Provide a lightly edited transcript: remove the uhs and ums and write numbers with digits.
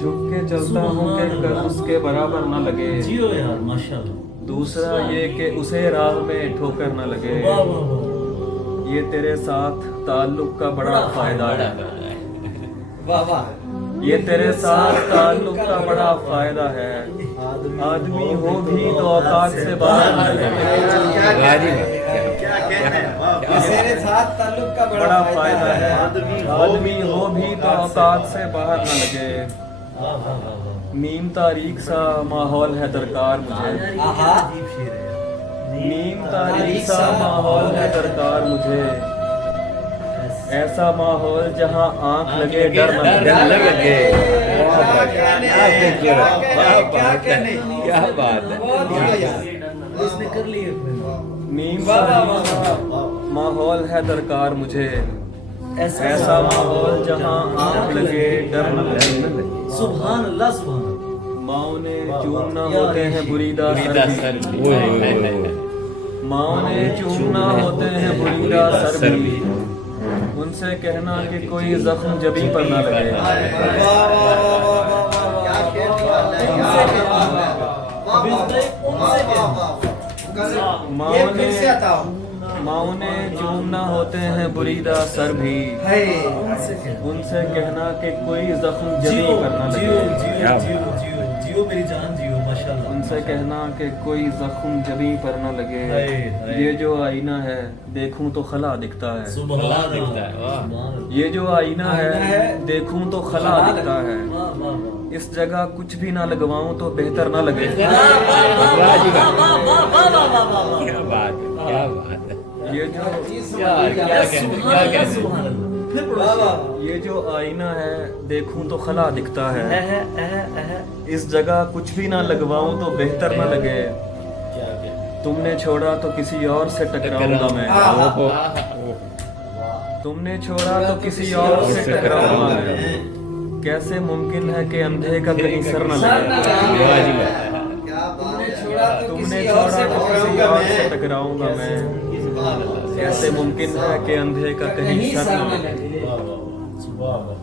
جھک کے چلتا ہوں کہ کر اس کے برابر نہ لگے. جیو یار ماشاءاللہ. دوسرا یہ کہ اسے راہ میں ٹھوکر نہ لگے. واہ واہ واہ. یہ تیرے ساتھ تعلق کا بڑا فائدہ ہے. واہ واہ. یہ تیرے ساتھ تعلق کا بڑا فائدہ ہے. آدمی ہو بھی تو اوقات سے باہر نہ لگے. میرے ساتھ تعلق کا بڑا فائدہ ہے. آدمی ہو بھی تو اوقات سے باہر نہ لگے. واہ واہ واہ واہ. نیم تاریک سا ماحول ہے درکار مجھے. آہا. عجیب شعر ہے. نیم تاریک سا ماحول ہے درکار مجھے. ایسا ماحول جہاں آنکھ لگے ڈر نہ لگے. کیا بات ہے. اس نے کر لی اپنے. نیم تاریک سا ماحول ہے درکار مجھے. ایسا ماحول جہاں آنکھ لگے ڈر نہ لگے. سبحان اللہ سبحان اللہ. ماؤں نے چومنا ہوتے ہیں بریدہ سر بھی. ماؤں نے چومنا ہوتے ہیں بریدہ سر بھی. ان سے کہنا کہ کوئی زخم جبیں پر نہ لگے. ماؤں نے چومنا ہوتے ہیں بریدہ سر بھی. ان سے کہنا کہ کوئی زخم جبیں پر نہ جیو لگے. جیو جیو جیو جیو میری جان جیو ماشاءاللہ. ان سے کہنا کہ کوئی زخم جبیں پر نہ لگے. ہائے. یہ جو آئینہ ہے دیکھوں تو خلا دکھتا ہے. سبحان اللہ اللہ. دکھتا ہے. واہ. سبحان اللہ. یہ جو آئینہ ہے دیکھوں تو خلا دکھتا ہے. واہ واہ واہ. اس جگہ کچھ بھی نہ لگواؤں تو بہتر نہ لگے. کیا بات ہے. کیا بات ہے. یہ جو کیا کہتے سبحان اللہ. پھر پڑھو. یہ جو آئینہ ہے دیکھوں تو خلا دکھتا ہے. اس جگہ کچھ بھی نہ لگواؤں تو بہتر نہ لگے. تم نے چھوڑا تو کسی اور سے ٹکراؤں گا میں. تم نے چھوڑا تو کسی اور سے ٹکراؤں گا میں. کیسے ممکن ہے کہ اندھے کا کہیں سر نہ لگے. تم نے چھوڑا تو کسی اور سے ٹکراؤں گا میں. کیسے ممکن ہے کہ اندھے کا کہیں سر نہ لگے. سبحان اللہ.